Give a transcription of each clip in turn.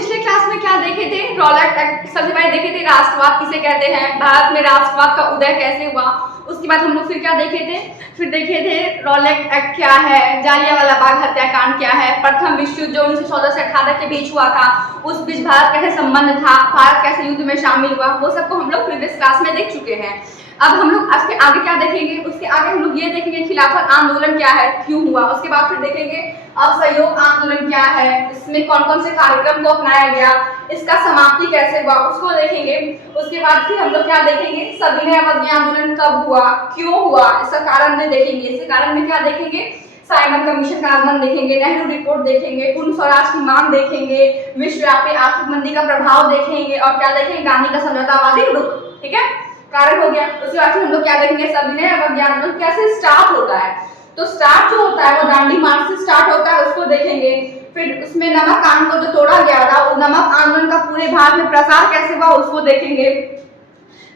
पिछले क्लास में क्या देखे थे? रॉलेट एक्ट सबसे पहले देखे थे, राष्ट्रवाद किसे कहते हैं, भारत में राष्ट्रवाद का उदय कैसे हुआ। उसके बाद हम लोग फिर क्या देखे थे? फिर देखे थे रॉलेट एक्ट क्या है, जालियांवाला बाग हत्याकांड क्या है, प्रथम विश्व युद्ध जो 1914 से 18 के बीच हुआ था, उस बीच भारत कैसे संबंध था, भारत कैसे युद्ध में शामिल हुआ, वो सबको हम लोग प्रीवियस क्लास में देख चुके हैं। अब हम लोग उसके आगे क्या देखेंगे? उसके आगे हम लोग ये देखेंगे खिलाफत आंदोलन क्या है, क्यों हुआ। उसके बाद फिर देखेंगे असहयोग आंदोलन क्या है, इसमें कौन कौन से कार्यक्रम को अपनाया गया, इसका समाप्ति कैसे हुआ, उसको देखेंगे। उसके बाद फिर हम लोग क्या देखेंगे? सविनय अवज्ञा आंदोलन कब हुआ, क्यों हुआ, इसका कारण में देखेंगे। इसके कारण में क्या देखेंगे? साइमन कमीशन का आगमन देखेंगे, नेहरू रिपोर्ट देखेंगे, पूर्ण स्वराज की मांग देखेंगे, विश्वव्यापी आर्थिक मंदी का प्रभाव देखेंगे और क्या देखेंगे? गांधी का समझौतावादी रुख। ठीक है, कारण हो गया। उसके बाद हम लोग क्या देखेंगे? सविनय अवज्ञा आंदोलन कैसे स्टार्ट होता है। तो स्टार्ट जो होता है वो दांडी मार्च से स्टार्ट होता है, उसको देखेंगे। फिर उसमें नमक कांड को जो तोड़ा गया था, वो नमक आंदोलन का पूरे भारत में प्रसार कैसे हुआ, उसको देखेंगे।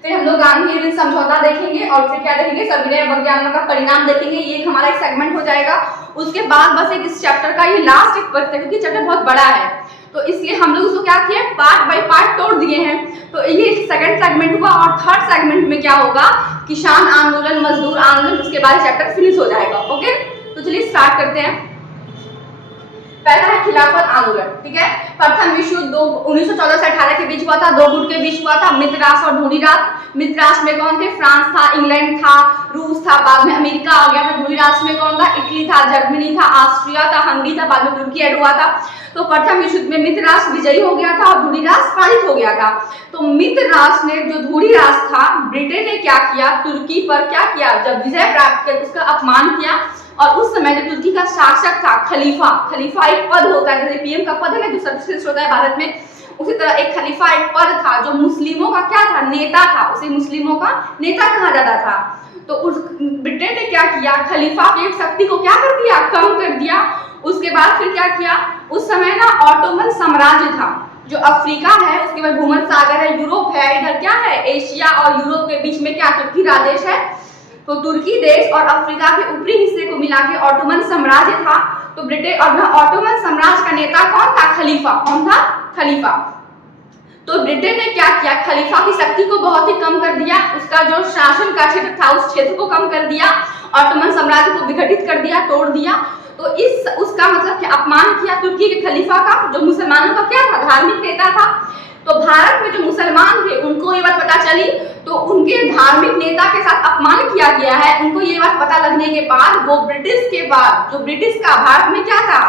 फिर हम लोग गांधी समझौता देखेंगे और फिर क्या देखेंगे? सविनय अवज्ञा आंदोलन का परिणाम देखेंगे। ये हमारा एक सेगमेंट हो जाएगा। उसके बाद बस एक इस चैप्टर का ये लास्ट एक वर्क है, क्योंकि चैप्टर बहुत बड़ा है, तो इसलिए हम लोग उसको क्या किए? पार्ट बाय पार्ट तोड़ दिए हैं। तो ये सेकंड सेगमेंट हुआ और थर्ड सेगमेंट में क्या होगा? किसान आंदोलन, मजदूर आंदोलन, उसके बाद चैप्टर फिनिश हो जाएगा। ओके, तो चलिए स्टार्ट करते हैं। पहला है खिलाफत आंदोलन। ठीक है, प्रथम विश्व युद्ध 1914 से 18 के बीच हुआ था, दो गुट के बीच हुआ था, मित्र राष्ट्र और ध्रुवी राष्ट्र। मित्र राष्ट्र में कौन थे? फ्रांस था, इंग्लैंड था, रूस था, बाद में अमेरिका आ गया था। ध्रुवी राष्ट्र में कौन था? इटली था, जर्मनी था, ऑस्ट्रिया था, हंगरी था, बाद में तुर्की ऐड हुआ था। तो प्रथम विश्व युद्ध में मित्र राष्ट्र विजयी हो गया था और ध्रुवी राष्ट्र पराजित हो गया था। तो मित्र राष्ट्र ने, जो ध्रुवी राष्ट्र था, ब्रिटेन ने क्या किया? तुर्की पर क्या किया? जब विजय प्राप्त किया उसका अपमान किया। और उस समय जो तुर्की का शासक था खलीफा, खलीफा एक पद होता है, जैसे पीएम का पद है ना जो सर्वश्रेष्ठ होता है भारत में, उसी तरह एक खलीफा एक पद था जो मुस्लिमों का क्या था? नेता था, उसे मुस्लिमों का नेता कहा जाता था। तो उस ब्रिटेन ने क्या किया? खलीफा की शक्ति को क्या कर दिया? कम कर दिया। उसके बाद फिर क्या किया? उस समय ना ऑटोमन साम्राज्य था, जो अफ्रीका है, उसके बाद भूमध्य सागर है, यूरोप है, इधर क्या है? एशिया और यूरोप के बीच में क्या तुर्की राजदेश है। तो तुर्की देश और अफ्रीका के ऊपरी हिस्से को मिला के ऑटोमन साम्राज्य था। तो ब्रिटेन और ऑटोमन साम्राज्य का नेता कौन था? खलीफा। कौन था? खलीफा। तो ब्रिटेन ने क्या किया? खलीफा की शक्ति को बहुत ही कम कर दिया, उसका जो शासन का क्षेत्र था उस क्षेत्र को कम कर दिया, ऑटोमन साम्राज्य को विघटित कर दिया, तोड़ दिया। तो इस उसका मतलब क्या? अपमान किया तुर्की के खलीफा का, जो मुसलमानों का क्या था? धार्मिक नेता था। तो भारत में जो मुसलमान थे उनको ये बात पता चली, तो उनके धार्मिक नेता के साथ अपमान किया गया है। उनको ये बात पता लगने के बाद वो ब्रिटिश के बाद, जो ब्रिटिश का भारत में क्या था?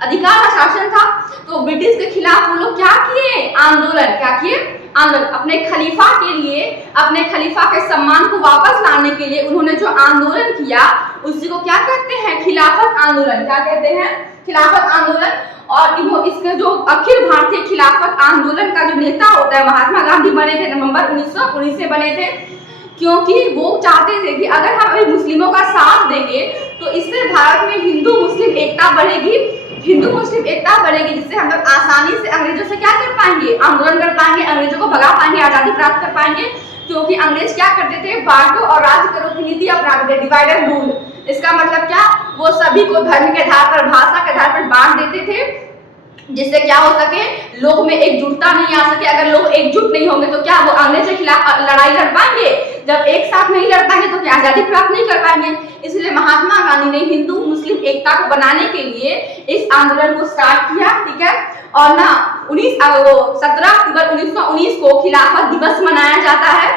अधिकार का शासन था, तो ब्रिटिश के खिलाफ वो लोग क्या किए? आंदोलन। क्या किए? आंदोलन। अपने खलीफा के लिए, अपने खलीफा के सम्मान को वापस लाने के लिए उन्होंने जो आंदोलन किया उसी को क्या कहते हैं? खिलाफत आंदोलन। क्या कहते हैं? खिलाफत आंदोलन। और इसके जो अखिल भारतीय खिलाफत आंदोलन का जो नेता होता है, महात्मा गांधी बने थे, नवंबर 1919 से बने थे, क्योंकि वो चाहते थे कि अगर हम मुस्लिमों का साथ देंगे तो इससे भारत में हिंदू मुस्लिम एकता बढ़ेगी, हिंदू मुस्लिम एकता बढ़ेगी, जिससे हम लोग आसानी से अंग्रेजों से क्या कर पाएंगे? आंदोलन कर पाएंगे, अंग्रेजों को भगा पाएंगे, आजादी प्राप्त कर पाएंगे। क्योंकि अंग्रेज क्या करते थे? बांटो और राज करो की नीति अपनाते थे, डिवाइड एंड रूल। इसका मतलब क्या? वो सभी को धर्म के आधार पर, भाषा के आधार पर बांट देते थे, जिससे क्या हो सके? लोग में एकजुटता नहीं आ सके। अगर लोग एकजुट नहीं होंगे तो क्या वो अंग्रेज के खिलाफ लड़ाई लड़ पाएंगे? जब एक साथ नहीं लड़ पाएंगे तो क्या आजादी प्राप्त नहीं कर पाएंगे? इसलिए महात्मा गांधी ने हिंदू मुस्लिम एकता को बनाने के लिए इस आंदोलन को स्टार्ट किया। ठीक है, और ना 17 अक्टूबर 1919 को खिलाफत दिवस मनाया जाता है।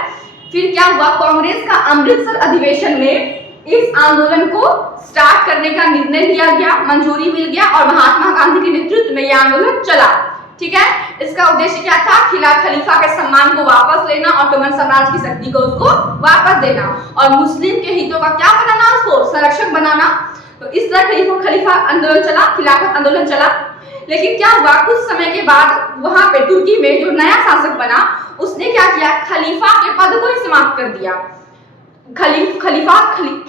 फिर क्या हुआ? कांग्रेस का अमृतसर अधिवेशन में इस आंदोलन को स्टार्ट करने का निर्णय लिया गया, मंजूरी मिल गया और महात्मा गांधी के नेतृत्व में यह आंदोलन चला। ठीक है, इसका उद्देश्य क्या था? खलीफा के सम्मान को वापस लेना, ऑटोमन साम्राज्य की शक्ति को उसको वापस देना और मुस्लिम के हितों का क्या बनाना? उसको संरक्षक बनाना। तो इस तरह खलीफा आंदोलन चला, खिलाफत आंदोलन चला। लेकिन क्या हुआ? कुछ समय के बाद वहां पे तुर्की में जो नया शासक बना उसने क्या किया? खलीफा के पद को ही समाप्त कर दिया।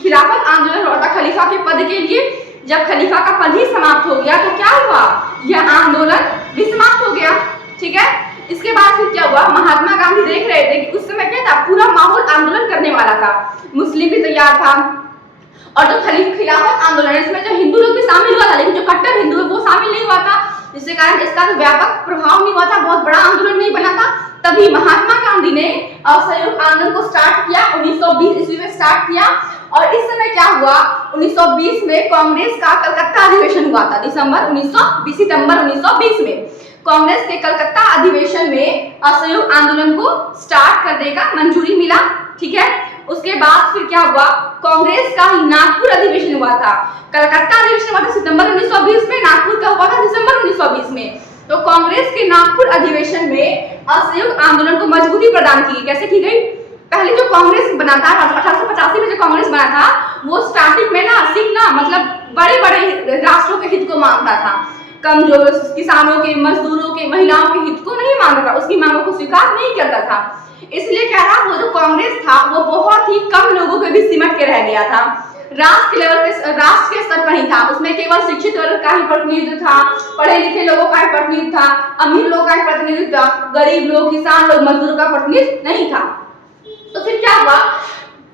खिलाफत आंदोलन होता खलीफा के पद के लिए। जब खलीफा का पद ही समाप्त हो गया तो क्या हुआ? यह आंदोलन भी समाप्त हो गया। ठीक है, इसके बाद फिर क्या हुआ? महात्मा गांधी देख रहे थे कि उस समय क्या था? पूरा माहौल आंदोलन करने वाला था, मुस्लिम भी तैयार था और जो खिलाफत आंदोलन है इसमें जो हिंदू लोग भी शामिल हुआ था, लेकिन जो कट्टर हिंदू है वो शामिल नहीं हुआ था। जिसके कारण इसका व्यापक प्रभाव नहीं हुआ था, बहुत बड़ा आंदोलन नहीं बना था। तभी महात्मा गांधी ने असहयोग आंदोलन को स्टार्ट किया, 1920 ईस्वी में स्टार्ट किया। और इस समय क्या हुआ, 1920 में कांग्रेस का कलकत्ता अधिवेशन हुआ था, सितंबर 1920 में कांग्रेस के कलकत्ता अधिवेशन में असहयोग आंदोलन को स्टार्ट करने का मंजूरी मिला। ठीक है, उसके बाद फिर क्या हुआ, कांग्रेस का नागपुर अधिवेशन हुआ था। कलकत्ता अधिवेशन हुआ था सितंबर 1920 में, नागपुर का हुआ था दिसंबर 1920 में। तो कांग्रेस के नागपुर अधिवेशन में असहयोग आंदोलन को मजबूती प्रदान की गई। कैसे की गई, पहले जो कांग्रेस बना था 1885 में जो कांग्रेस बना था, वो स्टार्टिंग में ना सिर्फ ना मतलब बड़े बड़े राष्ट्रों के हित को मानता था, कमजोर किसानों के, मजदूरों के, महिलाओं के हित को नहीं मानता था, उसकी मांगों को स्वीकार नहीं करता था। इसलिए क्या था, वो जो कांग्रेस था वो बहुत ही कम लोगों के बीच सिमट के रह गया था, राष्ट्र के लेवल पे, राष्ट्र के स्तर पर ही था। उसमें केवल शिक्षित वर्ग का ही प्रतिनिधित्व था, पढ़े लिखे लोगों का ही प्रतिनिधित्व था, अमीर लोगों का ही प्रतिनिधित्व था, गरीब लोग, किसान लोग, मजदूर का प्रतिनिधित्व नहीं था। तो फिर क्या हुआ,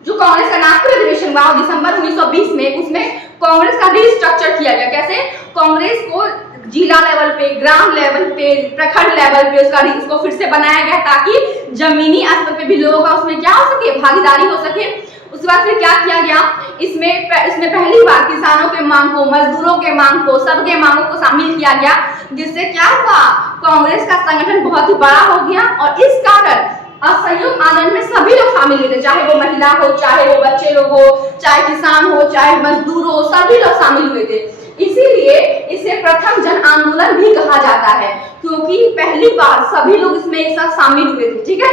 जो कांग्रेस का नागपुर अधिवेशन हुआ दिसंबर 1920 में, उसमें कांग्रेस का रिस्ट्रक्चर किया गया। कैसे, कांग्रेस को जिला लेवल पे, ग्राम लेवल पे, प्रखंड लेवल पे उसको फिर से बनाया गया ताकि जमीनी स्तर पे भी लोगों का उसमें क्या हो सके, भागीदारी हो सके। उसके बाद फिर क्या किया गया, इसमें पहली बार किसानों के मांग को, मजदूरों के मांग को, सबके मांगों को शामिल किया गया, जिससे क्या हुआ, कांग्रेस का संगठन बहुत ही बड़ा हो गया। और इस कारण असहयोग आंदोलन में सभी लोग शामिल हुए थे, चाहे वो महिला हो, चाहे वो बच्चे लोग हो, चाहे किसान हो, चाहे मजदूर हो, सभी लोग शामिल हुए थे। इसीलिए इसे प्रथम जन आंदोलन भी कहा जाता है, क्योंकि पहली बार सभी लोग इसमें एक साथ शामिल हुए थे। ठीक है,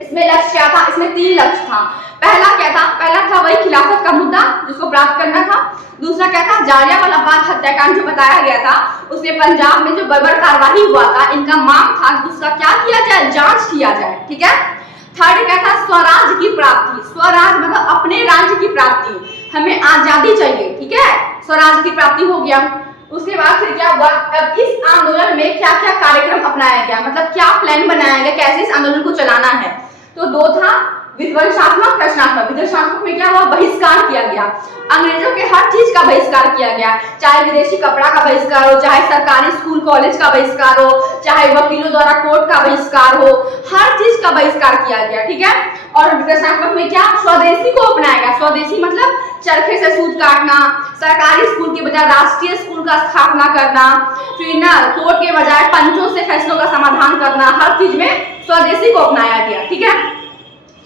इसमें लक्ष्य क्या था, इसमें 3 लक्ष्य था। पहला क्या था, पहला था वही खिलाफत का मुद्दा जिसको प्राप्त करना था। दूसरा क्या था, जालियांवाला बाग हत्याकांड जो बताया गया था, उसमें पंजाब में जो बर्बर कार्रवाई हुआ था, इनका मांग था कि उसका क्या किया जाए, जांच किया जाए। ठीक है, थर्ड क्या था, स्वराज की प्राप्ति। स्वराज मतलब अपने राज्य की प्राप्ति, हमें आजादी चाहिए। ठीक है, स्वराज की प्राप्ति हो गया। उसके बाद फिर क्या हुआ, अब इस आंदोलन में क्या क्या कार्यक्रम अपनाया गया, मतलब क्या प्लान बनाया गया, कैसे इस आंदोलन को चलाना है। तो 2 था, विध्वंसात्मक, रचनात्मक। विध्वंसात्मक में क्या हुआ, बहिष्कार किया गया, अंग्रेजों के हर चीज का बहिष्कार किया गया, चाहे विदेशी कपड़ा का बहिष्कार हो, चाहे सरकारी स्कूल कॉलेज का बहिष्कार हो, चाहे वकीलों द्वारा कोर्ट का बहिष्कार हो, हर चीज का बहिष्कार किया गया। ठीक है, और विध्वंसात्मक में क्या, स्वदेशी को अपनाया गया। स्वदेशी मतलब चरखे से सूत काटना, सरकारी स्कूल के बजाय राष्ट्रीय स्कूल का स्थापना करना, फिर ना कोर्ट के बजाय पंचों से फैसलों का समाधान करना, हर चीज में स्वदेशी को अपनाया गया। ठीक है,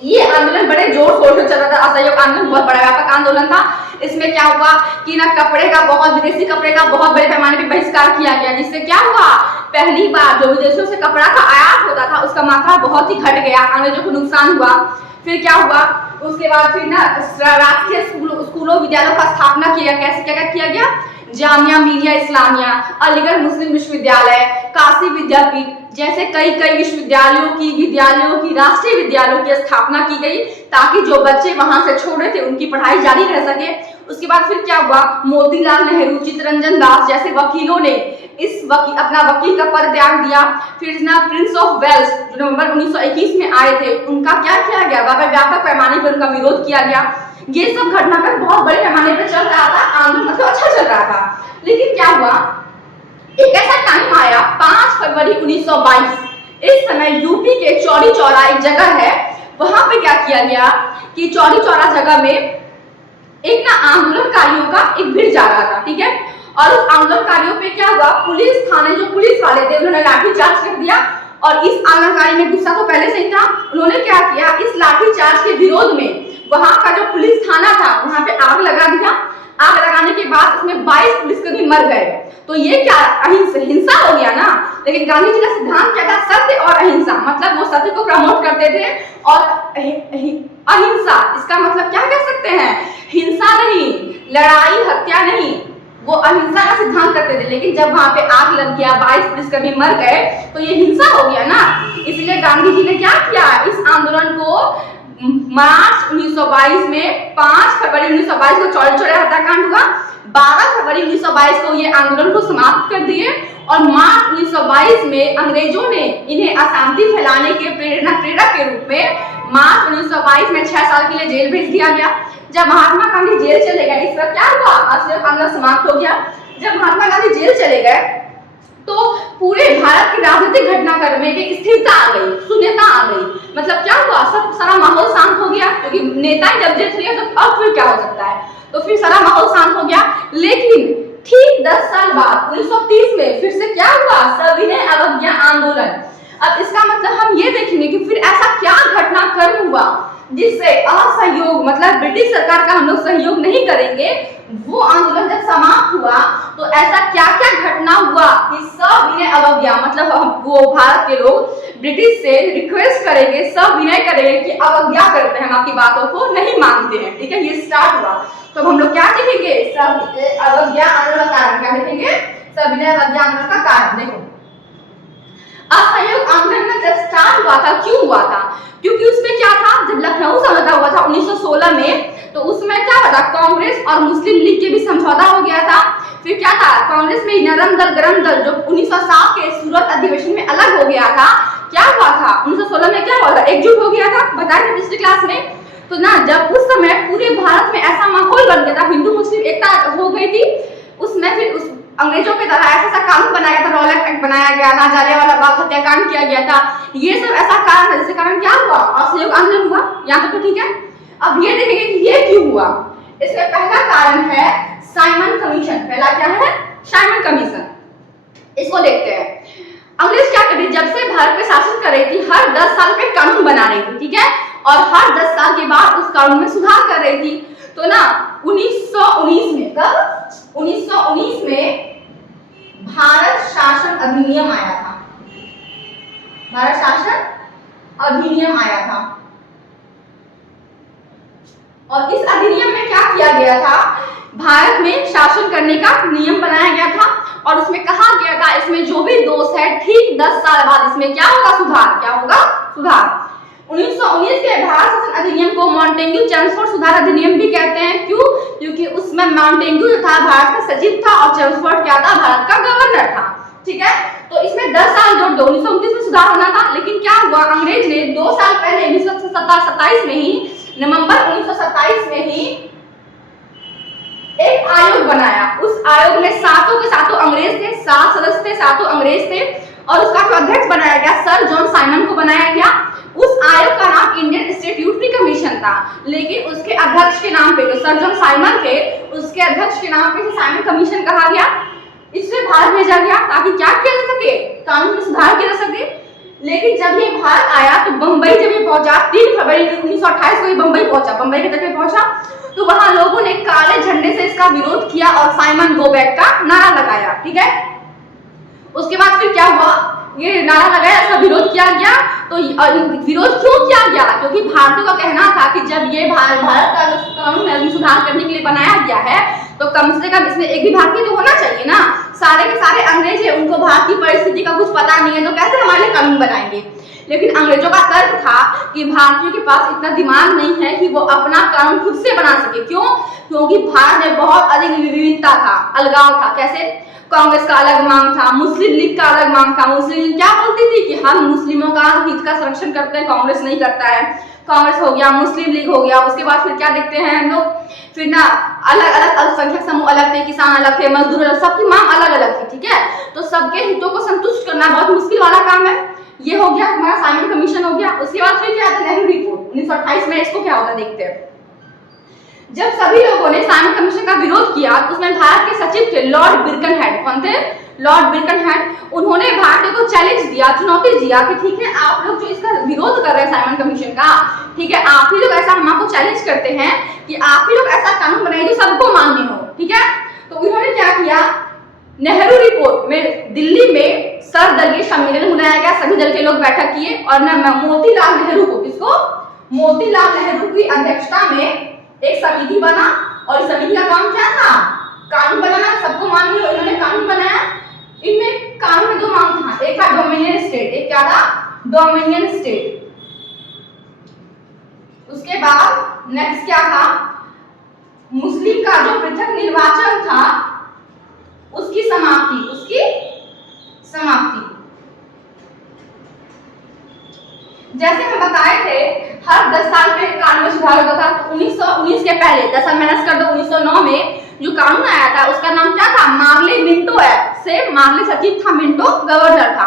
ये आंदोलन बड़े जोर शोर से चल रहा था। असहयोग आंदोलन बहुत बड़ा व्यापक आंदोलन था। इसमें क्या हुआ कि ना कपड़े का, बहुत विदेशी कपड़े का बहुत बड़े पैमाने पे बहिष्कार किया गया, जिससे क्या हुआ, पहली बार जो विदेशों से कपड़ा का आयात होता था उसका मात्रा बहुत ही घट गया, अंग्रेजों को नुकसान हुआ। फिर क्या हुआ, उसके बाद फिर ना राष्ट्रीय स्कूलों विद्यालयों का स्थापना किया गया। कैसे क्या किया गया, जामिया मिलिया इस्लामिया, अलीगढ़ मुस्लिम विश्वविद्यालय, काशी विद्यापीठ जैसे कई विश्वविद्यालयों की राष्ट्रीय विद्यालयों की स्थापना की गई, ताकि जो बच्चे वहां से छोड़े थे उनकी पढ़ाई जारी रह सके। उसके बाद फिर क्या हुआ, मोतीलाल नेहरू, चित्तरंजन दास जैसे वकीलों ने अपना वकील का पद त्याग दिया। फिर ना प्रिंस ऑफ वेल्स जो नवंबर 1921 में आए थे, उनका क्या किया गया, व्यापक पैमाने पर उनका विरोध किया गया। ये सब घटनाक्रम बहुत बड़े पैमाने पर चल रहा था, आंदोलन मतलब अच्छा चल रहा था। लेकिन क्या हुआ, एक ऐसा टाइम आया 5 फरवरी 1922, इस समय यूपी के चौरी चौरा एक जगह है, वहां पे क्या किया गया कि चौरी चौरा जगह में एक ना आंदोलनकारियों का एक भीड़ जा रहा था। ठीक है, और उस आंदोलनकारियों पे क्या हुआ, पुलिस थाने जो पुलिस वाले थे उन्होंने लाठीचार्ज कर दिया। और इस आंदोलनकारी में गुस्सा तो पहले से ही था, उन्होंने क्या किया, इस लाठीचार्ज के विरोध में वहां का जो पुलिस थाना था वहां पे आग लगा दिया। आग लगाने के बाद उसमें 22 पुलिसकर्मी मर गए। तो ये क्या हिंसा हो गया ना। लेकिन गांधी जी का सिद्धांत क्या था, सत्य और अहिंसा, मतलब वो सत्य को प्रमोट करते थे और अहिंसा, इसका मतलब क्या कह सकते हैं, हिंसा नहीं, लड़ाई हत्या नहीं, वो अहिंसा का सिद्धांत करते थे। लेकिन जब वहां पे आग लग गया, 22 पुलिसकर्मी मर गए, तो ये हिंसा हो गया ना। इसलिए गांधी जी ने क्या किया, इस आंदोलन को मार्च 1922 में 5 फरवरी 1922 को चौरी चौरा हत्याकांड हुआ, 12 फरवरी 1922 को ये आंदोलन को समाप्त कर दिए। और मार्च 1922 में अंग्रेजों ने इन्हें अशांति फैलाने के प्रेरक के रूप में मार्च 1922 में 6 साल के लिए जेल भेज दिया गया। जब महात्मा गांधी जेल चले गए, इस पर क्या हुआ, असहयोग आंदोलन समाप्त हो गया। जब महात्मा गांधी जेल चले गए तो पूरे भारत के राजनीतिक घटनाक्रम में एक स्थिरता आ गई, शून्यता आ गई। मतलब क्या हुआ, सब सारा माहौल शांत हो गया, क्योंकि नेता जब जेल चले तो अब फिर क्या हो सकता है, तो फिर सारा माहौल शांत हो गया। लेकिन ठीक 10 साल बाद 1930 में फिर से क्या हुआ, सविनय अवज्ञा आंदोलन। अब इसका मतलब हम ये देखेंगे कि फिर ऐसा क्या घटनाक्रम हुआ जिससे असहयोग, मतलब ब्रिटिश सरकार का हम लोग सहयोग नहीं करेंगे, वो आंदोलन जब समाप्त हुआ तो ऐसा क्या क्या घटना हुआ कि सविनय अवज्ञा, मतलब वो भारत के लोग ब्रिटिश से रिक्वेस्ट करेंगे, सविनय करेंगे कि अवज्ञा करते हैं, हम आपकी बातों को नहीं मानते हैं। ठीक है, ये स्टार्ट हुआ। तो हम लोग क्या देखेंगे, सविनय अवज्ञा आंदोलन का कारण क्या देखेंगे, सविनय अवज्ञा आंदोलन का कारण। देखो, असहयोग आंदोलन जब स्टार्ट हुआ था, क्यों हुआ था, क्योंकि उसमें क्या था, जब लखनऊ समझौता हुआ था 1916 में, तो उसमें क्या हुआ था, कांग्रेस और मुस्लिम लीग के भी समझौता हो गया था। फिर क्या था, कांग्रेस में नरम दल गरम दल जो 1907 के सूरत अधिवेशन में अलग हो गया था। क्या हुआ था 1916 में, क्या हुआ था, एकजुट हो गया था, बताया था पिछली क्लास में। तो ना जब उस समय पूरे भारत में ऐसा माहौल बन गया था, हिंदू मुस्लिम एकता हो गई थी, उसमें फिर उस अंग्रेजों के द्वारा ऐसा कानून बनाया गया था, रॉलेट एक्ट बनाया गया था, जालियांवाला बाग हत्याकांड किया गया था, ये सब ऐसा कारण है जिसके कारण क्या हुआ, असहयोग आंदोलन हुआ। यहाँ तक तो ठीक है। अब ये देखेंगे कि ये क्यों हुआ। इसमें पहला कारण है साइमन कमीशन। पहला क्या है, साइमन कमीशन। इसको देखते हैं। अंग्रेज क्या कर रही, जब से भारत पे शासन कर रही थी, हर 10 साल पे कानून बना रही थी, ठीक है, और हर 10 साल के बाद उस कानून में सुधार कर रही थी। तो ना 1919 में, कब 1919 में भारत शासन अधिनियम आया था, भारत शासन अधिनियम आया था। और इस अधिनियम में क्या किया गया था, भारत में शासन करने का नियम बनाया गया था, और उसमें कहा गया था इसमें जो भी दोष है ठीक 10 साल बाद इसमें क्या होगा, सुधार। क्या होगा, सुधार। 1919 के भारत शासन अधिनियम को मॉन्टेग्यू चेम्सफोर्ड सुधार अधिनियम भी कहते हैं। क्यों, क्योंकि उसमें मॉन्टेग्यू जो था भारत का सचिव था और चेम्सफोर्ड क्या था, भारत का गवर्नर था। ठीक है, तो इसमें 10 साल जोड़ दो, 1929 में सुधार होना था। लेकिन क्या हुआ, अंग्रेज ने 2 साल पहले 1927 में ही, नवंबर 1927 में ही एक आयोग बनाया। उस आयोग में सातों के सातों अंग्रेज थे, 7 सदस्य थे, सातों अंग्रेज थे, और उसका जो अध्यक्ष बनाया गया सर जॉन साइमन को बनाया गया। उस आयोग का नाम इंडियन स्टैट्यूटरी कमीशन था, लेकिन उसके अध्यक्ष के नाम पे, जो सर जॉन साइमन थे, उसके अध्यक्ष के नाम पे साइमन कमीशन कहा गया। इससे भारत भेजा गया ताकि क्या किया जा सके, कानून में सुधार किया जा सके। लेकिन जब ये भारत आया तो बंबई जब ये पहुंचा, 3 फरवरी 1928 को ये बंबई पहुंचा, बंबई के तट पे पहुंचा, तो वहां लोगों ने काले झंडे से इसका विरोध किया और साइमन गो बैक का नारा लगाया। ठीक है, उसके बाद फिर क्या हुआ, ये नारा लगाया, इसका विरोध किया गया। तो विरोध क्यों किया गया, क्योंकि भारतीयों का कहना था कि जब ये भारत का जो कानून है सुधार करने के लिए बनाया गया है, तो कम से कम इसमें एक भी भारतीय तो होना चाहिए ना। सारे के सारे अंग्रेज है, उनको भारत की परिस्थिति का कुछ पता नहीं है, तो कैसे हमारे लिए कानून बनाएंगे। लेकिन अंग्रेजों का तर्क था कि भारतीयों के पास इतना दिमाग नहीं है कि वो अपना कानून खुद से बना सके। क्यों, क्योंकि भारत में बहुत अधिक विविधता था, अलगाव था। कैसे, कांग्रेस का अलग मांग था, मुस्लिम लीग का अलग मांग था। मुस्लिम लीग क्या बोलती थी कि हम मुस्लिमों का हित का संरक्षण करते हैं, कांग्रेस नहीं करता है। कांग्रेस हो गया, मुस्लिम लीग हो गया। उसके बाद फिर क्या देखते हैं हम लोग, फिर ना अलग अलग अल्पसंख्यक समूह अलग थे, किसान अलग थे, मजदूर अलग, सबकी मांग अलग अलग थी। ठीक है, तो सबके हितों को संतुष्ट करना बहुत मुश्किल वाला काम है। ये हो गया हमारा साइमन कमीशन हो गया। उसके बाद फिर क्या आता है, नेहरू रिपोर्ट 1928 में। इसको क्या होता है देखते हैं। जब सभी लोगों ने साइमन कमीशन का विरोध किया, तो उसमें भारत के सचिव थे लॉर्ड बिरकनहेड। कौन थे, लॉर्ड बिरकनहेड। उन्होंने भारतीयों को चैलेंज दिया, चुनौती दिया कि ठीक है, आप लोग जो इसका विरोध कर रहे हैं साइमन कमीशन का, ठीक है, आप ही लोग ऐसा हम आपको चैलेंज करते हैं कि आप ही लोग ऐसा कानून बनाइए जो सबको मान्य हो। ठीक है, तो उन्होंने क्या किया, नेहरू रिपोर्ट में दिल्ली में सर्वदलीय सम्मेलन बुलाया गया, सभी दल के लोग बैठक किए, और मोतीलाल नेहरू को, किसको, मोतीलाल नेहरू की अध्यक्षता में एक समिति बना। और इस समिति का काम क्या था, कानून बनाना, सबको मान्य हो। इन्होंने कानून बनाया। इनमें कानून में 2 मांग था, एक था डोमिनियन स्टेट, एक क्या था, डोमिनियन स्टेट। उसके बाद नेक्स्ट क्या था, मुस्लिम का जो पृथक निर्वाचन था उसकी समाप्ति, उसकी समाप्ति। जैसे हम बताए थे हर 10 साल पे कानून में सुधार होता था। तो 1919 के पहले 10 साल माइनस कर दो, 1909 में जो कानून आया था उसका नाम क्या था, मार्ले मिंटो एक्ट। से मार्ले सचिव था, मिंटो गवर्नर था।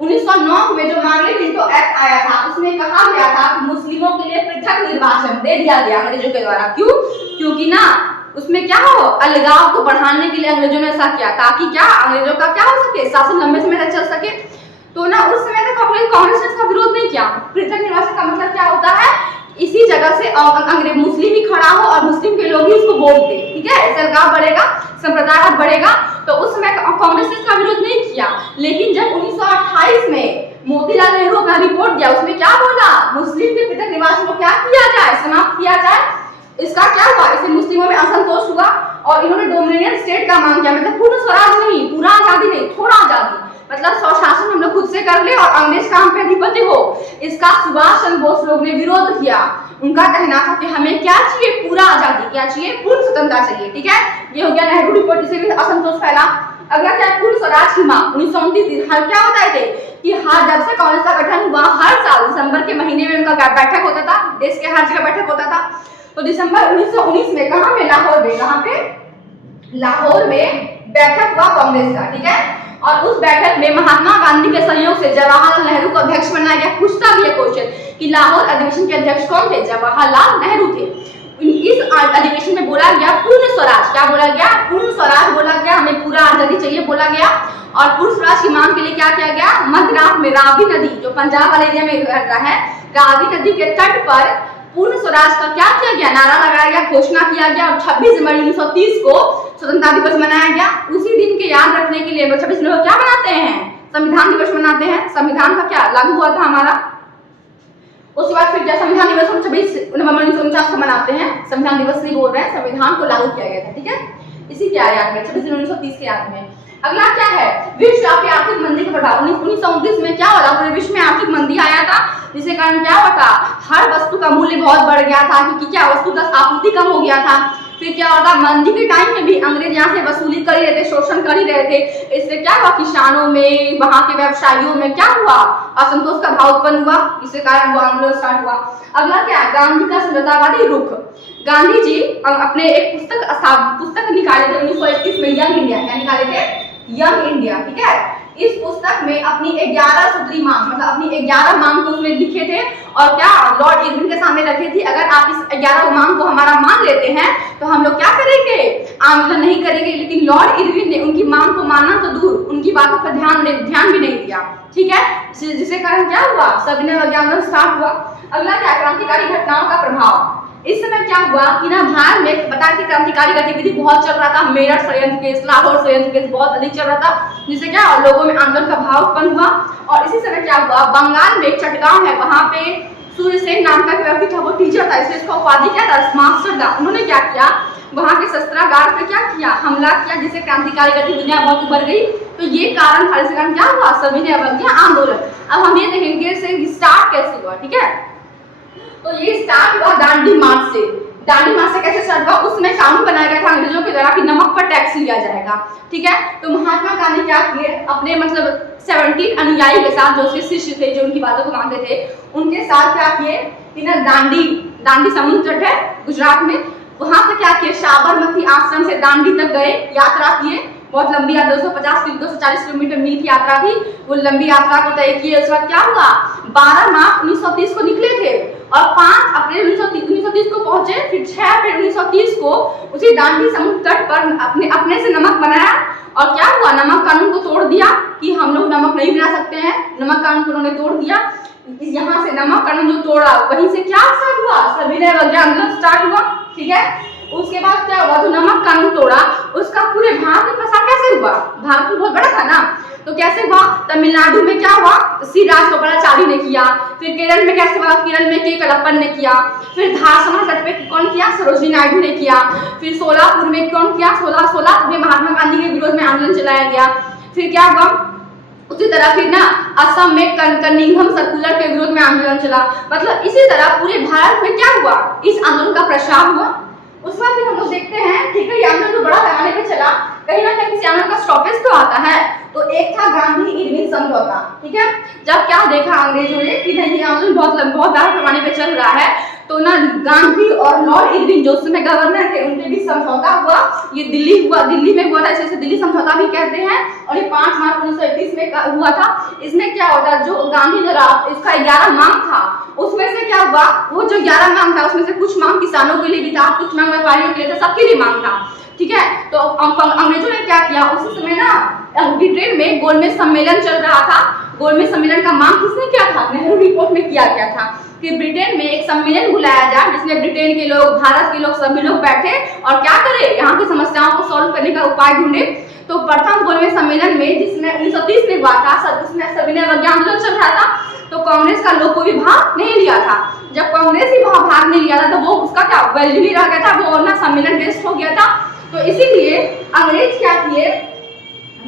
1909 में जो मार्ले मिंटो एक्ट आया था उसमें कहा गया था कि मुस्लिमों के लिए पृथक निर्वाचन दे दिया गया अंग्रेजों के द्वारा। क्यों? क्योंकि ना उसमें क्या हो, अलगाव को बढ़ाने के लिए अंग्रेजों ने ऐसा किया ताकि क्या अंग्रेजों का क्या हो सके, शासन लंबे समय तक चल सके। तो ना उस समय तक कांग्रेस ने इसका विरोध नहीं किया। पृथक निर्वाचन का मतलब क्या होता है, इसी जगह से अंग्रेज मुस्लिम ही खड़ा हो और मुस्लिम के लोग ही उसको वोट दे, ठीक है, अलगाव बढ़ेगा, संप्रदायवाद बढ़ेगा। तो उस समय कांग्रेस ने इसका विरोध नहीं किया। लेकिन जब 1928 में मोतीलाल नेहरू अपना रिपोर्ट दिया उसमें क्या बोला, मुस्लिम के पृथक निर्वाचन को क्या किया जाए, समाप्त किया जाए। इसका क्या हुआ, इससे मुस्लिमों में असंतोष हुआ और इन्होंने डोमिनियन स्टेट का मांग किया, मतलब पूर्ण स्वराज नहीं, पूरा आजादी नहीं, थोड़ा आजादी, मतलब स्वशासन हम लोग खुद से कर ले और अंग्रेज का हम पे अधिपति हो। इसका सुभाष चंद्र बोस लोग ने विरोध किया। उनका कहना था कि हमें क्या चाहिए, पूरा आजादी, क्या चाहिए, पूर्ण स्वतंत्रता चाहिए, ठीक है। ये हो गया नेहरू रिपोर्ट, जिससे भी असंतोष फैला। अगला क्या, पूर्ण स्वराज की मांग। 1929 हर क्या बताए थे कि हर जब से कांग्रेस का गठन हुआ हर साल दिसंबर के महीने में उनका बैठक होता था, देश के हर जगह बैठक होता था। तो दिसंबर 1919 में कहां में, लाहौर में, कहां पे, लाहौर में बैठक हुआ कांग्रेस का, ठीक है। और उस बैठक में महात्मा गांधी के सहयोग से जवाहरलाल नेहरू को अध्यक्ष बनाया गया। पूछता भी है क्वेश्चन कि लाहौर अधिवेशन के अध्यक्ष कौन थे, जवाहरलाल नेहरू थे। इस अधिवेशन में बोला गया पूर्ण स्वराज, क्या बोला गया, पूर्ण स्वराज बोला गया, हमें पूरा आजादी चाहिए बोला गया। और पूर्ण स्वराज की मांग के लिए क्या किया गया, मध्यरात में रावी नदी, जो पंजाब वाले एरिया में रहता है, रावी नदी के तट पर पूर्ण स्वराज का क्या किया गया, नारा लगाया गया, घोषणा किया गया। और 26 जनवरी 1930 को स्वतंत्रता दिवस मनाया गया। उसी दिन के याद रखने के लिए 26 जनवरी को क्या मनाते हैं, संविधान दिवस मनाते हैं। संविधान का क्या लागू हुआ था हमारा, उसके बाद फिर क्या संविधान दिवस हम 26 नवंबर 1949 को मनाते हैं। संविधान दिवस नहीं बोल रहे हैं, संविधान को लागू किया गया था, ठीक है, इसी के याद में 26 जनवरी 1930 के याद में। अगला क्या है, विश्वव्यापी आर्थिक मंदी का प्रभाव। 1929 में क्या हुआ, पूरे विश्व में आर्थिक मंदी आया था, जिसके कारण क्या हुआ था, हर वस्तु का मूल्य बहुत बढ़ गया था, क्योंकि क्या वस्तु का आपूर्ति कम हो गया था। फिर क्या होता, मंदी के टाइम में भी अंग्रेज यहाँ से वसूली कर ही रहे थे, शोषण कर ही रहे थे। इससे क्या हुआ, किसानों में, वहां के व्यवसायियों में क्या हुआ, असंतोष का भाव उत्पन्न हुआ, इसके कारण वो आंदोलन स्टार्ट हुआ। अगला क्या, गांधी का समझौतावादी रुख। गांधी जी अपने एक पुस्तक निकाले थे 1921 में, यंग इंडिया, क्या निकाले थे, यंग इंडिया, ठीक है। इस पुस्तक में अपनी 11 सूत्री मांग, मतलब अपनी 11 मांग को उसमें लिखे थे और क्या लॉर्ड इरविन के सामने रखे थी। अगर आप इस 11 मांग को हमारा मान लेते हैं तो हम लोग क्या करेंगे, आंदोलन नहीं करेंगे। लेकिन लॉर्ड इरविन ने उनकी मांग को मानना तो दूर, उनकी बातों पर ध्यान भी नहीं दिया, ठीक है, जिसके कारण क्या हुआ, सविनय आंदोलन स्टार्ट हुआ। अगला क्या, क्रांतिकारी घटनाओं का प्रभाव। इस समय क्या हुआ कि ना भारत में बता कि क्रांतिकारी गतिविधि बहुत चल रहा था, मेरठ षड्यंत्र केस, लाहौर षड्यंत्र केस बहुत अधिक चल रहा था, जिससे क्या लोगों में आंदोलन का भाव उत्पन्न हुआ। और इसी समय क्या हुआ, बंगाल में एक चटगांव है, वहां पे सूर्यसेन नाम का व्यक्ति था, वो टीचर था, इसलिए इसका उपाधि क्या था, मास्टर था। उन्होंने क्या किया, वहां के शस्त्रागार पे क्या किया, हमला किया, जिससे क्रांतिकारी गतिविधियां बहुत उभर गई। तो ये कारण था, इसके कारण क्या हुआ, सविनय अवज्ञा आंदोलन। अब हम ये देखेंगे से स्टार्ट कैसे हुआ, ठीक है। तो ये स्टार्ट हुआ दांडी मार्च से। दांडी मार्च से कैसे स्टार्ट हुआ, उसमें कानून बनाया गया था अंग्रेजों के द्वारा कि नमक पर टैक्स लिया जाएगा, ठीक है। तो महात्मा गांधी क्या किए, अपने मतलब 17 अनुयायी के साथ, जो उसके शिष्य थे, जो उनकी बातों को मानते थे, उनके साथ क्या किए कि ना दांडी समुद्र तट है गुजरात में, वहां से क्या किए, साबरमती आश्रम से दांडी तक गए, यात्रा किए। बहुत लंबी यात्रा, 240 किलोमीटर मील की यात्रा थी। वो लंबी यात्रा को तय किए। उसके बाद क्या हुआ, 12 मार्च 1930 को निकले थे और 5 अप्रैल 1930 को पहुंचे। फिर 6 अप्रैल 1930 को उसी दांडी समुद्र तट पर अपने से नमक बनाया। और क्या हुआ, नमक कानून को तोड़ दिया कि हम लोग नमक नहीं बना सकते हैं, नमक कानून को उन्होंने तोड़ दिया। यहाँ से नमक कानून जो तोड़ा, वहीं से क्या स्टार्ट हुआ, सविनय अवज्ञा आंदोलन स्टार्ट हुआ, ठीक है। उसके बाद क्या हुआ, जो नमक कानून तोड़ा उसका पूरे भारत में प्रसार कैसे हुआ, भारत तो बहुत बड़ा था ना, तो कैसे हुआ, तमिलनाडु में क्या हुआ, सी राजगोपालाचारी ने किया। फिर केरल में कैसे हुआ, केरल में के कलप्पन ने किया। फिर धारसना तट पे कौन किया, सरोजिनी नायडू ने किया। फिर सोलापुर में कौन किया, सोलापुर में महात्मा गांधी के विरोध में आंदोलन चलाया गया। फिर क्या हुआ, उसी तरह फिर ना असम में कनिंघम सर्कुलर के विरोध में आंदोलन चला। मतलब इसी तरह पूरे भारत में क्या हुआ, इस आंदोलन का प्रसार हुआ। उसके बाद फिर हम लोग देखते हैं, ठीक है, ये आंदोलन तो बड़ा पैमाने पे चला, कहीं ना कहीं किसी आंदोलन का स्टॉपेज तो आता है। तो एक था गांधी इरविन समझौता, ठीक है। जब क्या देखा अंग्रेजों ने कि नहीं ये आंदोलन बहुत बड़ा पैमाने पे चल रहा है, तो ना गांधी और लॉर्ड इरविन जो उस समय गवर्नर थे उनके बीच समझौता हुआ, ये दिल्ली में हुआ था, इसे दिल्ली समझौता भी कहते हैं। और ये 5 मार्च 1931 में हुआ था। इसमें क्या होता, जो गांधी जरा इसका 11 मांग था, उसमें से क्या हुआ, वो जो 11 मांग था उसमें से कुछ मांग किसानों के लिए भी था, कुछ मांग व्यापारियों के लिए था, सबके लिए मांग था, ठीक है। तो अंग्रेजों ने क्या किया, उसी समय ना ब्रिटेन में गोलमेज सम्मेलन चल रहा था। गोलमेज सम्मेलन का मांग किसने किया था, नेहरू रिपोर्ट में किया गया था कि ब्रिटेन में एक सम्मेलन बुलाया जाए जिसमें ब्रिटेन के लोग, भारत के लोग, सभी लोग बैठे और क्या करें, यहाँ की समस्याओं को सॉल्व करने का उपाय ढूंढे। तो प्रथम गोलमेज सम्मेलन में, जिसमें 1930 में हुआ था, उसमें सविनय अवज्ञा आंदोलन चल रहा था, तो कांग्रेस का लोग कोई भाग नहीं लिया था। जब कांग्रेस ही वहां भाग नहीं लिया था तो वो उसका क्या वैल्यू नहीं रह गया था, वो ना सम्मेलन वेस्ट हो गया था। तो इसीलिए अंग्रेज क्या किए,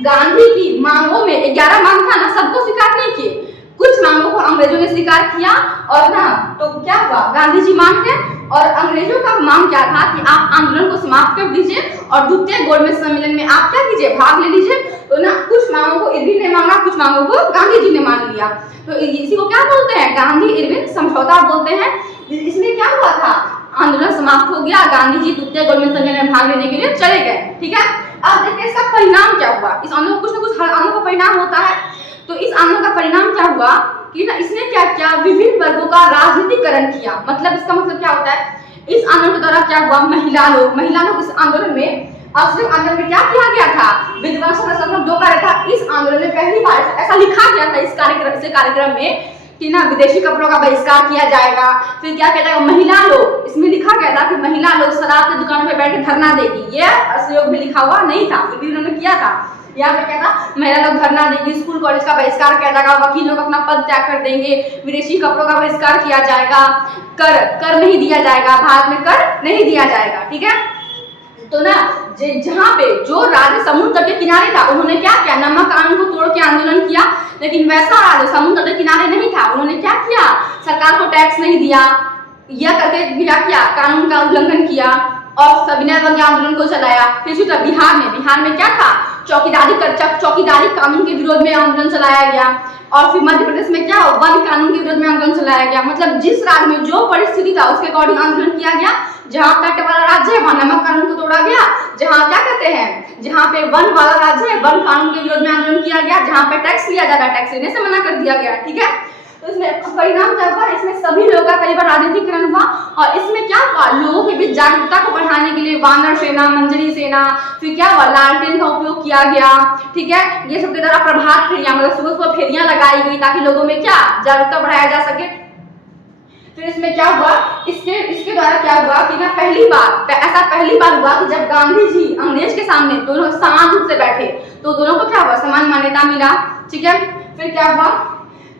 गांधी की मांगों में 11 मांग था ना, सबको स्वीकार नहीं किए, कुछ मांगों को अंग्रेजों ने स्वीकार किया। और ना तो क्या हुआ, गांधी जी मान गए और अंग्रेजों का मांग क्या था कि आप आंदोलन को समाप्त कर दीजिए और द्वितीय गोलमेज सम्मेलन में आप क्या कीजिए, भाग ले लीजिए। तो ना कुछ मांगों को इरविन ने मांगा, कुछ मांगों को गांधी जी ने मान लिया। तो इसी को क्या बोलते हैं, गांधी इरविन समझौता बोलते हैं। इसमें क्या हुआ था, आंदोलन समाप्त हो गया, गांधी जी द्वितीय गोलमेज सम्मेलन में भाग लेने के लिए चले गए, ठीक है। अब देखते हैं इसका परिणाम क्या हुआ। इस आंदोलन कुछ ना कुछ हर आंदोलन का परिणाम होता है। तो इस आंदोलन का परिणाम क्या हुआ कि ना इसने क्या किया, विभिन्न वर्गों का राजनीतिकरण किया। मतलब इसका मतलब क्या होता है, इस आंदोलन के दौरान क्या हुआ, महिला लोग इस आंदोलन में, अवसर आंदोलन में क्या किया गया था, विधवा संरक्षण 2 कार्य था। इस आंदोलन में पहली बार ऐसा लिखा गया था इस कार्यक्रम में कि ना विदेशी कपड़ों का बहिष्कार किया जाएगा। फिर क्या किया जाएगा, महिला लोग, इसमें लिखा गया था कि महिला लोग शराब की दुकानों पे बैठ के धरना देगी। ये असहयोग भी लिखा हुआ नहीं था, फिर भी उन्होंने किया था। यहाँ पे क्या था, महिला लोग धरना देगी, स्कूल कॉलेज का बहिष्कार किया जाएगा, वकील लोग अपना पद त्याग कर देंगे, विदेशी कपड़ों का बहिष्कार किया जाएगा, कर नहीं दिया जाएगा, भारत में कर नहीं दिया जाएगा, ठीक है। तो ना जहाँ पे जो राज्य समुद्र तट के किनारे था, उन्होंने क्या किया, नमक कानून को तोड़ के आंदोलन किया। लेकिन वैसा राज्य समुद्र तट के किनारे नहीं था, उन्होंने क्या किया, सरकार को टैक्स नहीं दिया, यह करके क्या किया, कानून का उल्लंघन किया और सविनय अवज्ञा आंदोलन को चलाया। फिर बिहार में क्या था, चौकीदारी कानून के विरोध में आंदोलन चलाया गया। और फिर मध्य प्रदेश में क्या, वन कानून के विरोध में आंदोलन चलाया गया। मतलब जिस राज्य में जो परिस्थिति था उसके अकॉर्डिंग आंदोलन किया गया। जहाँ तट वाला राज्य है वहाँ नमक कानून को तोड़ा गया, जहाँ क्या कहते हैं, जहाँ पे वन वाला राज्य है वन कानून के विरोध में आंदोलन किया गया, जहाँ पे टैक्स लिया जाता है टैक्स लेने से मना कर दिया गया, ठीक है। तो इसमें परिणाम क्या हुआ, इसमें सभी लोगों का कई बार राजनीतिकरण हुआ। और इसमें क्या हुआ, लोगों के बीच जागरूकता को बढ़ाने के लिए वानर सेना, मंजरी सेना, फिर क्या हुआ, लालटेन का उपयोग किया गया, ठीक है। ये सबके द्वारा प्रभात फेरियां, मतलब सुबह सुबह फेरियां लगाई गई ताकि लोगों में क्या जागरूकता बढ़ाया जा सके। फिर इसमें क्या हुआ, इसके द्वारा क्या हुआ कि ना पहली बार हुआ कि जब गांधी जी अंग्रेज के सामने दोनों समान रूप से बैठे तो दोनों को क्या हुआ, समान मान्यता मिला, ठीक है। फिर क्या हुआ,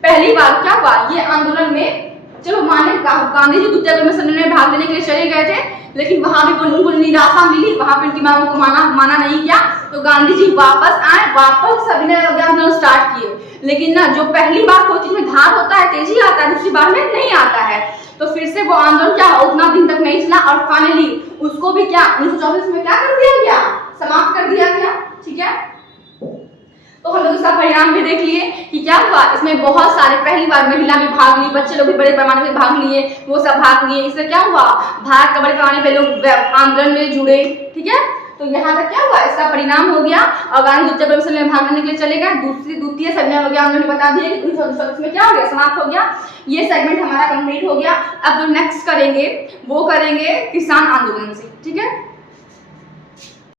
पहली बार क्या हुआ, ये आंदोलन में चलो माने गांधी जी द्वितीय गोलमेज सम्मेलन में भाग लेने के लिए चले गए थे, लेकिन वहां भी उनको निराशा मिली, वहां पर उनकी मांगों को माना नहीं गया। तो गांधी जी वापस आए, वापस सविनय अवज्ञा आंदोलन स्टार्ट किए। लेकिन ना जो पहली बार कोई चीज में धार होता है, तेजी आता है, दूसरी बार में नहीं आता है। तो फिर से वो आंदोलन क्या उतना दिन तक नहीं चला और फाइनली उसको भी क्या 1924 में क्या कर दिया गया, समाप्त कर दिया गया, ठीक है। तो हम लोग इसका परिणाम भी देख लिए कि क्या हुआ, इसमें बहुत सारे पहली बार महिला भी भाग ली, बच्चे लोग भी बड़े पैमाने पे भाग लिए, वो सब भाग लिए। इससे क्या हुआ, भारत का बड़े पैमाने पे लोग आंदोलन में जुड़े, ठीक है। तो यहाँ तक क्या हुआ, इसका परिणाम हो गया और गांधी द्वितीय गोलमेज सम्मेलन में भाग लेने के लिए चले गए। द्वितीय सविनय अवज्ञा आंदोलन बता दिए कि 1924 में क्या हो गया, समाप्त हो गया। ये सेगमेंट हमारा कंप्लीट हो गया। अब जो नेक्स्ट करेंगे वो करेंगे किसान आंदोलन से, ठीक है।